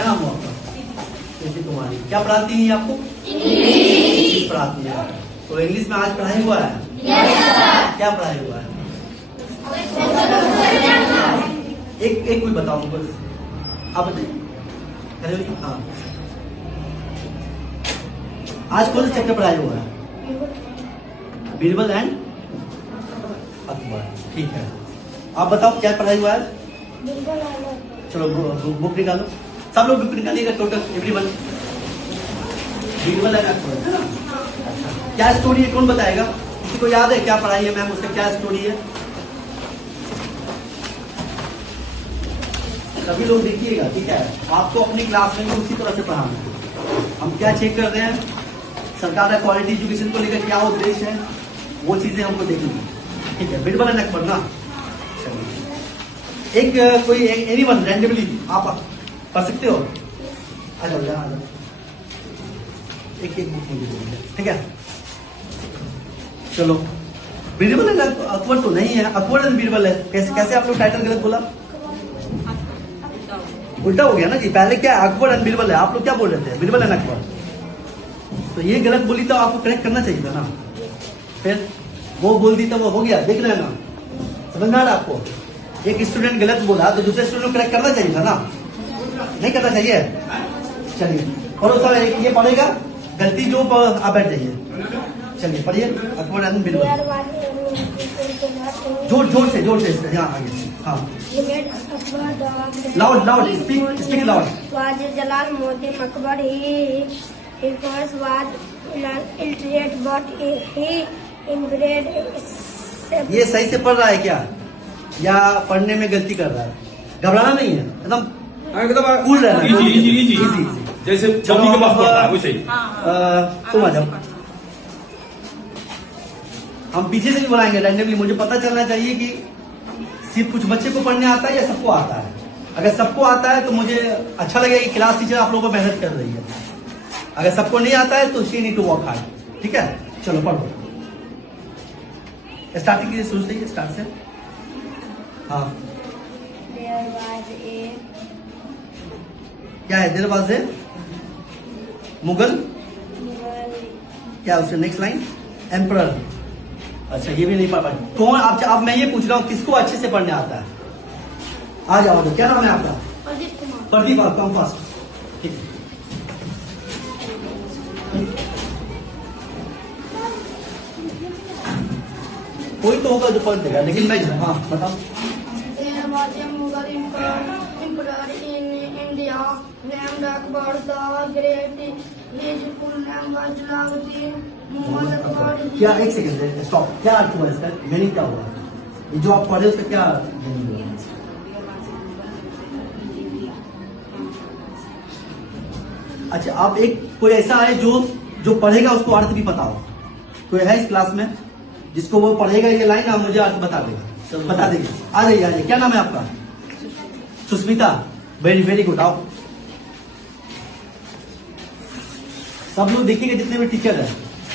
क्या नाम हुआ आपका? प्रीति कुमारी। क्या पढ़ाती हैं आपको? इंग्लिश पढ़ाती है। तो इंग्लिश में आज पढ़ाई हुआ है? क्या पढ़ाई हुआ है? एक कोई बताओ बस, आप बताइए। हाँ, आज कौन सा चैप्टर पढ़ाई हुआ है? बीरबल एंड अकबर। ठीक है, आप बताओ क्या पढ़ाई हुआ है? चलो बुक निकालो, सब लोग बुक निकालिएगा, total everyone. Birbal and Akbar, क्या स्टोरी है? कौन बताएगा? किसी को याद है क्या पढ़ाई है मैम, उसका क्या स्टोरी है? सभी लोग देखिएगा, ठीक है? आपको अपनी क्लास में उसी तरह से पढ़ाना है। हम क्या चेक कर रहे हैं, सरकार का क्वालिटी एजुकेशन को लेकर क्या उद्देश्य है, वो चीजें हमको देखनी है, ठीक है? बीरबल एंड अकबर ना, एक कोई एनीवन रैंडमली आप पढ़ सकते हो? आ जाओ यहाँ, आ जाओ, एक बुक मुझे दीजिए, ठीक है? चलो, बीरबल एंड अकबर तो नहीं है, अकबर एंड बीरबल है। कैसे आप लोग टाइटल गलत बोला? उल्टा हो गया ना जी। पहले क्या अकबर एंड बीरबल है, आप लोग क्या बोल रहे थे? बीरबल एंड अकबर। तो ये गलत बोली तो आपको करेक्ट करना चाहिए था ना। फिर वो बोल दी तो वो हो गया, देख रहे हैं ना, समझ में आ रहा आपको? एक स्टूडेंट गलत बोला तो दूसरे स्टूडेंट को करेक्ट करना चाहिए था ना, नहीं करना चाहिए? चलिए और उसका ये पढ़ेगा, गलती जो आप बैठ जाइए। चलिए पढ़िए अकबर एंड बीरबल, जोर से यहाँ आगे। हाँ, loud speak loud. Jalaluddin Muhammad Akbar, he was illiterate but he inbred. ये सही से पढ़ रहा है क्या, या पढ़ने में गलती कर रहा है? घबराना नहीं है, एकदम कूल रहना है, इजी जैसे चौकी के पास पढ़ता है वैसे ही। तुम आ जाओ, हम पीछे से भी बनाएंगे रैंडमली। मुझे पता चलना चाहिए कि सिर्फ कुछ बच्चे को पढ़ने आता है या सबको आता है। अगर सबको आता है तो मुझे अच्छा लगेगा कि क्लास टीचर आप लोगों को मेहनत कर रही है। अगर सबको नहीं आता है तो she need to work hard, ठीक है? चलो पढ़ो, स्टार्टिंग कीजिए, शुरू से स्टार्ट से। हाँ, क्या है? देयर वाज ए मुगल, क्या उससे नेक्स्ट लाइन? एम्परर। अच्छा, ये भी नहीं पढ़ पाए। कौन आप मैं ये पूछ रहा हूँ किसको अच्छे से पढ़ने आता है? आ जाओ, तो क्या नाम है आपका? प्रदीप। आप कम फास्ट, ठीक है? कोई तो होगा जो पढ़ देगा, लेकिन मैं, हाँ बताओ। Mughal emperor in India named Akbar the Great. His full name was Jalaluddin Muhammad Akbar. क्या, एक सेकंड स्टॉप, क्या अर्थ हुआ इसका? मीनिंग क्या हुआ? ये जो आप पढ़े उसका क्या मीनिंग हुआ? अच्छा, आप एक कोई ऐसा है जो पढ़ेगा उसको अर्थ भी पता हो? कोई है इस क्लास में जिसको वो पढ़ेगा ये लाइन आप मुझे अर्थ बता देगा? बता देंगे। आ जाइए। क्या नाम है आपका? सुस्मिता। Very good. आओ, सब लोग देखिएगा, जितने भी टीचर है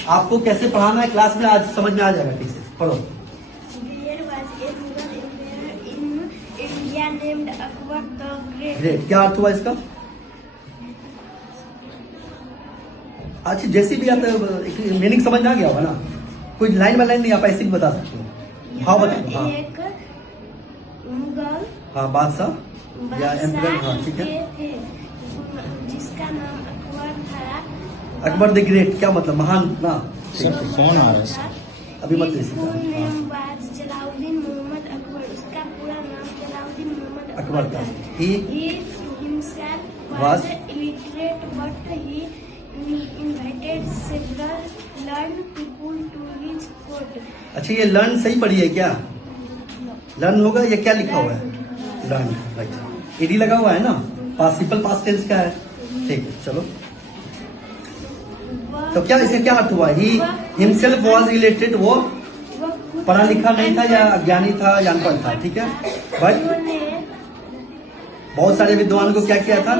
आपको कैसे पढ़ाना है क्लास में आज समझ में आ जाएगा। ठीक से पढ़ो। ग्रेट, क्या अर्थ हुआ इसका? अच्छा, जैसे भी आप मीनिंग समझ में आ गया होगा ना? कोई लाइन बाय लाइन नहीं, आप ऐसे भी बता सकते हो। हाँ बताओ। हाँ, एक मुगल, हाँ बादशाह या एम्परर, हाँ ठीक है, जिसका नाम अकबर था। अकबर द ग्रेट, क्या मतलब? महान ना? कौन आ रहा है? अभी मत जलालुद्दीन मोहम्मद अकबर, उसका पूरा नाम जलालुद्दीन मोहम्मद अकबर था। He himself was illiterate but he invited several learned people to his court. अच्छा, ये लर्न सही पढ़ी है क्या? लर्न होगा, ये क्या लिखा हुआ है? Learn, right. एडी लगा हुआ है ना? पार्टिसिपल पास्ट टेंस का है, ठीक है। चलो, तो क्या इसे क्या अर्थ हुआ? ही हिमसेल्फ वाज इलिटरेट, वो पढ़ा लिखा नहीं था या अज्ञानी था या अनपढ़ था, ठीक है? बट बहुत सारे विद्वान को क्या किया था?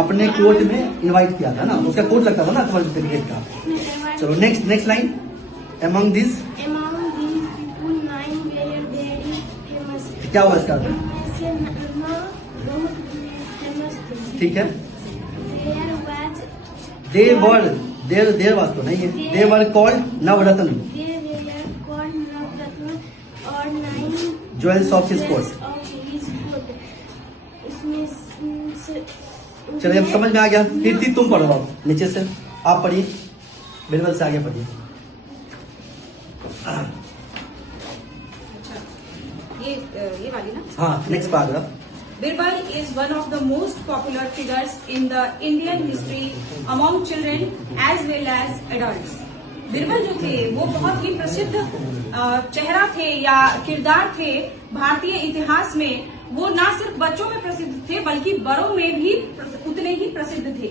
अपने कोर्ट में इनवाइट किया था ना, उसका कोर्ट लगता था ना अकबर द ग्रेट का। चलो next line. Among these people, 9 were very famous. क्या हुआ इसका? बहुत फेमस थे। ठीक है, देर वास्तव नहीं है, they were called Navratna They were called Navratna or 9 Jewels of his court. of his court. उसमें चलिए अब समझ में आ गया। कीर्ति तुम पढ़ो, अब नीचे से आप पढ़िए, बिरबल से आगे पढ़िए। अच्छा, ये वाली ना। हाँ, next paragraph. Birbal is one of the most popular figures in the Indian history among children as well as adults. Birbal जो थे वो बहुत ही प्रसिद्ध चेहरा थे या किरदार थे भारतीय इतिहास में। वो ना सिर्फ बच्चों में प्रसिद्ध थे बल्कि बड़ों में भी उतने ही प्रसिद्ध थे।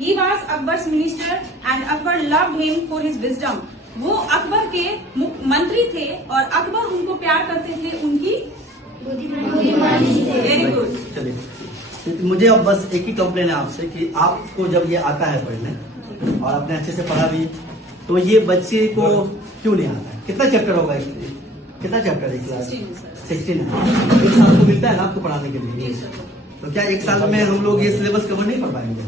He was Akbar's minister and Akbar loved him for his wisdom. वो अकबर के मंत्री थे और अकबर उनको प्यार करते थे उनकी वेरी गुड। चलिए, मुझे अब बस एक ही कंप्लेन है आपसे कि आपको जब ये आता है पढ़ने और आपने अच्छे से पढ़ा भी, तो ये बच्चे को क्यों नहीं आता है? कितना चैप्टर होगा इसलिए? कितना चैप्टर है क्लास? 16 है। एक साल को मिलता है ना आपको पढ़ाने के लिए, तो क्या एक साल में हम लोग ये सिलेबस कवर नहीं कर पाएंगे?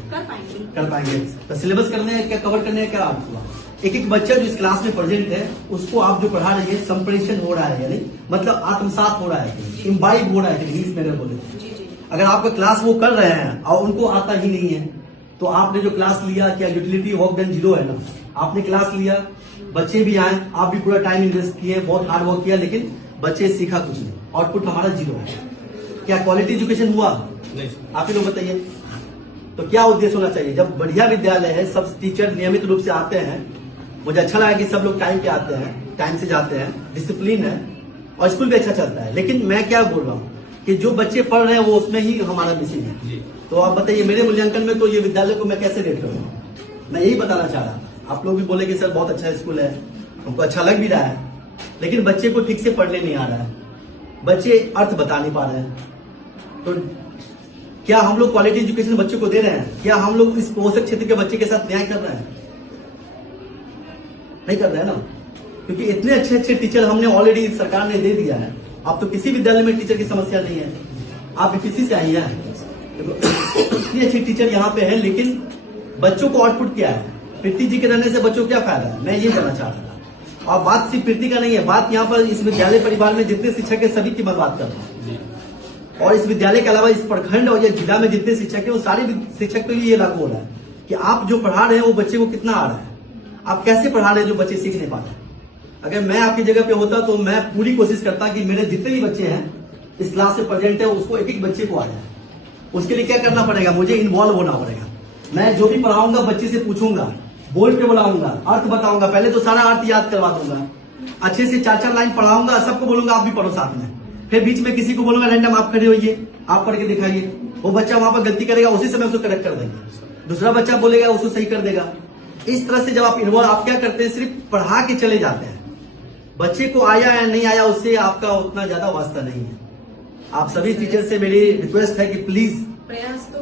कर पाएंगे। तो सिलेबस करने क्या कवर करने का क्या अर्थ हुआ? एक एक बच्चा जो इस क्लास में प्रेजेंट है उसको आप जो पढ़ा रही है संप्रेषण हो रहा है, यानी मतलब आत्मसात हो रहा है, इम्बाइब हो रहा है, इंग्लिश में बोले। अगर आपका क्लास वो कर रहे हैं और उनको आता ही नहीं है, तो आपने जो क्लास लिया क्या यूटिलिटी वर्क डन 0 है ना? आपने क्लास लिया, बच्चे भी आए, आप भी पूरा टाइम इन्वेस्ट किए, बहुत हार्ड वर्क किया, लेकिन बच्चे सीखा कुछ नहीं, आउटपुट हमारा 0 है। क्या क्वालिटी एजुकेशन हुआ? आप ही लोग बताइए। तो क्या उद्देश्य होना चाहिए? जब बढ़िया विद्यालय है, सब टीचर नियमित रूप से आते हैं, मुझे अच्छा लगा कि सब लोग टाइम पे आते हैं, टाइम से जाते हैं, डिसिप्लिन है और स्कूल भी अच्छा चलता है। लेकिन मैं क्या बोल रहा हूँ कि जो बच्चे पढ़ रहे हैं वो उसमें ही हमारा मिसिंग है। तो आप बताइए, मेरे मूल्यांकन में तो ये विद्यालय को मैं कैसे रेट करूँ? मैं यही बताना चाह रहा था। आप लोग भी बोले कि सर बहुत अच्छा स्कूल है, हमको अच्छा लग भी रहा है, लेकिन बच्चे को ठीक से पढ़ने नहीं आ रहा है, बच्चे अर्थ बता नहीं पा रहे हैं। तो क्या हम लोग क्वालिटी एजुकेशन बच्चों को दे रहे हैं? क्या हम लोग इस पोषक क्षेत्र के बच्चे के साथ न्याय कर रहे हैं? नहीं कर रहे हैं ना, क्योंकि इतने अच्छे अच्छे टीचर हमने ऑलरेडी सरकार ने दे दिया है। अब तो किसी विद्यालय में टीचर की समस्या नहीं है, आप किसी से आई हैं, इतनी अच्छी टीचर यहाँ पे है, लेकिन बच्चों को आउटपुट क्या है? प्रीति जी के रहने से बच्चों को क्या फायदा है? मैं ये जानना चाहता था। और बात सिर्फ प्रीति का नहीं है, बात यहाँ पर इस विद्यालय परिवार में जितने शिक्षक है सभी की मैं बात कर रहा हूँ। और इस विद्यालय के अलावा इस प्रखंड और ये जिला में जितने शिक्षक है वो सारे शिक्षक पे भी ये लागू हो रहा है कि आप जो पढ़ा रहे हैं वो बच्चे को कितना आ रहा है, आप कैसे पढ़ा रहे हैं जो बच्चे सीख नहीं पाते। अगर मैं आपकी जगह पे होता तो मैं पूरी कोशिश करता कि मेरे जितने भी बच्चे हैं इस क्लास से प्रेजेंट है उसको एक एक बच्चे को आ जाए। उसके लिए क्या करना पड़ेगा? मुझे इन्वॉल्व होना पड़ेगा। मैं जो भी पढ़ाऊंगा बच्चे से पूछूंगा, बोर्ड पे बुलाऊंगा, अर्थ बताऊंगा, पहले तो सारा अर्थ याद करवा दूंगा, अच्छे से 4-4 लाइन पढ़ाऊंगा, सबको बोलूंगा आप भी पढ़ो साथ में। फिर बीच में किसी को बोलूंगा रैंडम आप खड़े होइए, आप पढ़ के दिखाइए। वो बच्चा वहां पर गलती करेगा, उसी समय उसको करेक्ट कर देंगे, दूसरा बच्चा बोलेगा उसको सही कर देगा। इस तरह से जब आप इन्वॉल्व, आप क्या करते हैं, सिर्फ पढ़ा के चले जाते हैं, बच्चे को आया या नहीं आया उससे आपका उतना ज्यादा वास्ता नहीं है। आप सभी टीचर से मेरी रिक्वेस्ट है कि प्लीज प्रयास तो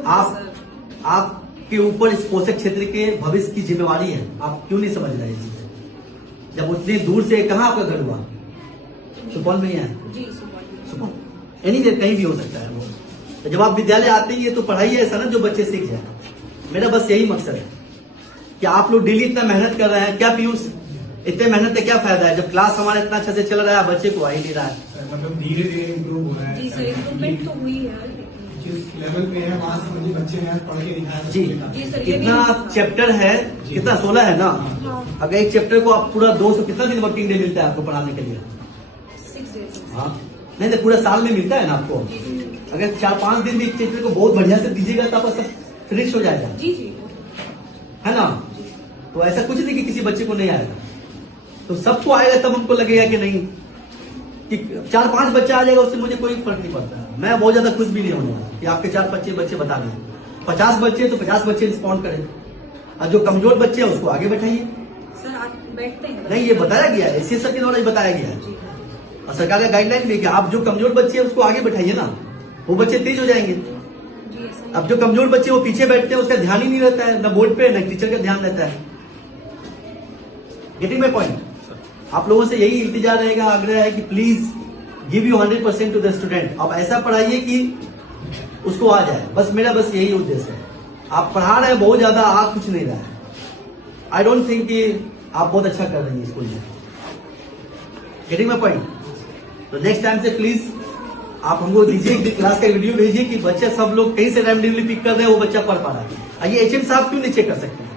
आपके ऊपर इस पोषक क्षेत्र के भविष्य की जिम्मेवारी है। आप क्यों नहीं समझ रहे हैं? जब उतनी दूर से, कहाँ आपका घर हुआ? सुपौल में ही है। सुपौल एनी देर कहीं भी हो सकता है वो। तो जब आप विद्यालय आते ही है तो पढ़ाई ऐसा ना जो बच्चे सीख जाए। मेरा बस यही मकसद है कि आप लोग डेली इतना मेहनत कर रहे हैं। क्या पीयूष, इतने मेहनत का क्या फायदा है जब क्लास हमारा इतना अच्छा से चल रहा है, बच्चे को आ ही नहीं रहा है? मतलब धीरे धीरे इम्प्रूव हो रहा है। जी सर, इम्प्रूवमेंट तो हुई है। जिस लेवल पे है वहाँ से मुझे बच्चे ने पढ़ के दिखाया। जी सर, कितना चैप्टर है? कितना 16 है ना? अगर एक चैप्टर को आप पूरा 200, कितना दिन वर्किंग डे मिलता है आपको पढ़ाने के लिए? 6 days। हाँ, नहीं तो पूरा साल में मिलता है ना आपको। अगर 4-5 दिन भी एक चैप्टर को बहुत बढ़िया से दीजिएगा तो आपका सब फिनिश हो जाएगा, जी जी, है ना? तो ऐसा कुछ नहीं कि किसी बच्चे को नहीं आएगा, तो सबको आएगा तब हमको लगेगा कि नहीं, कि 4-5 बच्चा आ जाएगा उससे मुझे कोई फर्क नहीं पड़ता। मैं बहुत ज्यादा खुश भी नहीं होने वाला कि आपके 4-5 बच्चे बता दें। 50 बच्चे तो 50 बच्चे रिस्पॉन्ड करें, और जो कमजोर बच्चे हैं उसको आगे बैठाइए। सर आप बैठते हैं? नहीं, ये बताया गया है, इसी सर के द्वारा बताया गया है, और सरकार का गाइडलाइन भी है कि आप जो कमजोर बच्चे हैं उसको आगे बैठाइए ना, वो बच्चे तेज हो जाएंगे। अब जो कमजोर बच्चे वो पीछे बैठते हैं, उसका ध्यान ही नहीं रहता है, न बोर्ड पे न टीचर का ध्यान रहता है। Getting my point? आप लोगों से यही इंतजार रहेगा, आग्रह है कि please give you 100% to the student. अब ऐसा पढ़ाइए कि उसको आ जाए, बस मेरा बस यही उद्देश्य है। आप पढ़ा रहे हैं बहुत ज्यादा, आ कुछ नहीं रहा है, आई डोंट थिंक कि आप बहुत अच्छा कर रही हैं स्कूल में। Getting my point? तो नेक्स्ट टाइम से प्लीज आप हमको दीजिए क्लास का वीडियो भेजिए कि बच्चे सब लोग कहीं से रैंडमली पिक कर रहे हैं, वो बच्चा पढ़ पा रहा है। ये एचएम साहब क्यों नहीं चेक कर सकते हैं?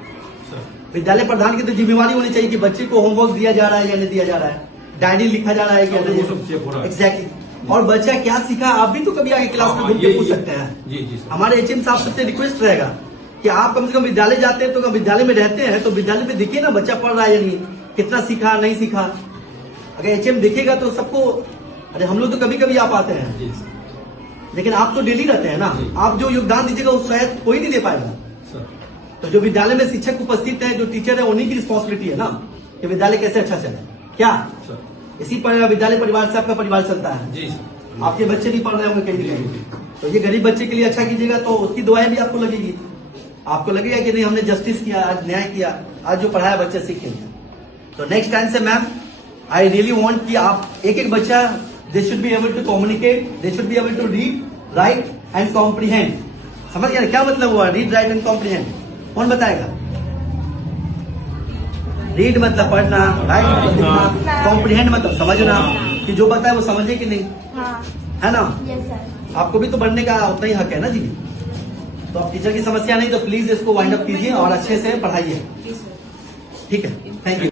विद्यालय प्रधान की तो जिम्मेवारी होनी चाहिए कि बच्चे को होमवर्क दिया जा रहा है या नहीं दिया जा रहा है, डायरी लिखा जा रहा है कि वो सब चेक हो रहा है। एग्जैक्टली। और बच्चा क्या सीखा आप भी तो कभी आगे क्लास में घूम के पूछ सकते हैं। जी जी सर। हमारे एचएम साहब सबसे रिक्वेस्ट रहेगा कि आप कम से कम विद्यालय जाते हैं तो विद्यालय में रहते हैं तो विद्यालय में देखिए ना बच्चा पढ़ रहा है या नहीं, कितना सीखा नहीं सीखा। अगर एचएम देखेगा तो सबको, अरे हम लोग तो कभी कभी आ पाते हैं, जी सर। लेकिन आप तो डेली रहते हैं ना, आप जो योगदान दीजिएगा वो शायद कोई नहीं दे पाएगा। सर तो जो विद्यालय में शिक्षक उपस्थित है, जो टीचर है, उन्हीं की रिस्पॉन्सिबिलिटी है ना कि विद्यालय कैसे अच्छा चले। क्या सर। इसी पर विद्यालय परिवार से आपका परिवार चलता है। जी सर। आपके बच्चे भी पढ़ रहे होंगे कहीं ना कहीं, तो ये गरीब बच्चे के लिए अच्छा कीजिएगा तो उसकी दुआएं भी आपको लगेगी। आपको लगेगा कि नहीं हमने जस्टिस किया, आज न्याय किया, आज जो पढ़ाया बच्चे सीखेंगे। तो नेक्स्ट टाइम से मैम आई रियली वांट कि आप एक एक बच्चा they should be able to communicate, they should be able to read, write and comprehend. समझ गया क्या मतलब हुआ रीड, राइट एंड कॉम्प्रीहेंड? कौन बताएगा? रीड मतलब पढ़ना, राइट मतलब लिखना, कॉम्प्रीहेंड मतलब समझना, कि जो बताए वो समझे कि नहीं, हाँ, है ना? Yes sir. आपको भी तो बढ़ने का उतना ही हक है ना जी। तो आप टीचर की समस्या नहीं तो प्लीज इसको वाइंड अप कीजिए और अच्छे से पढ़ाइए। जी सर। ठीक है, थैंक यू।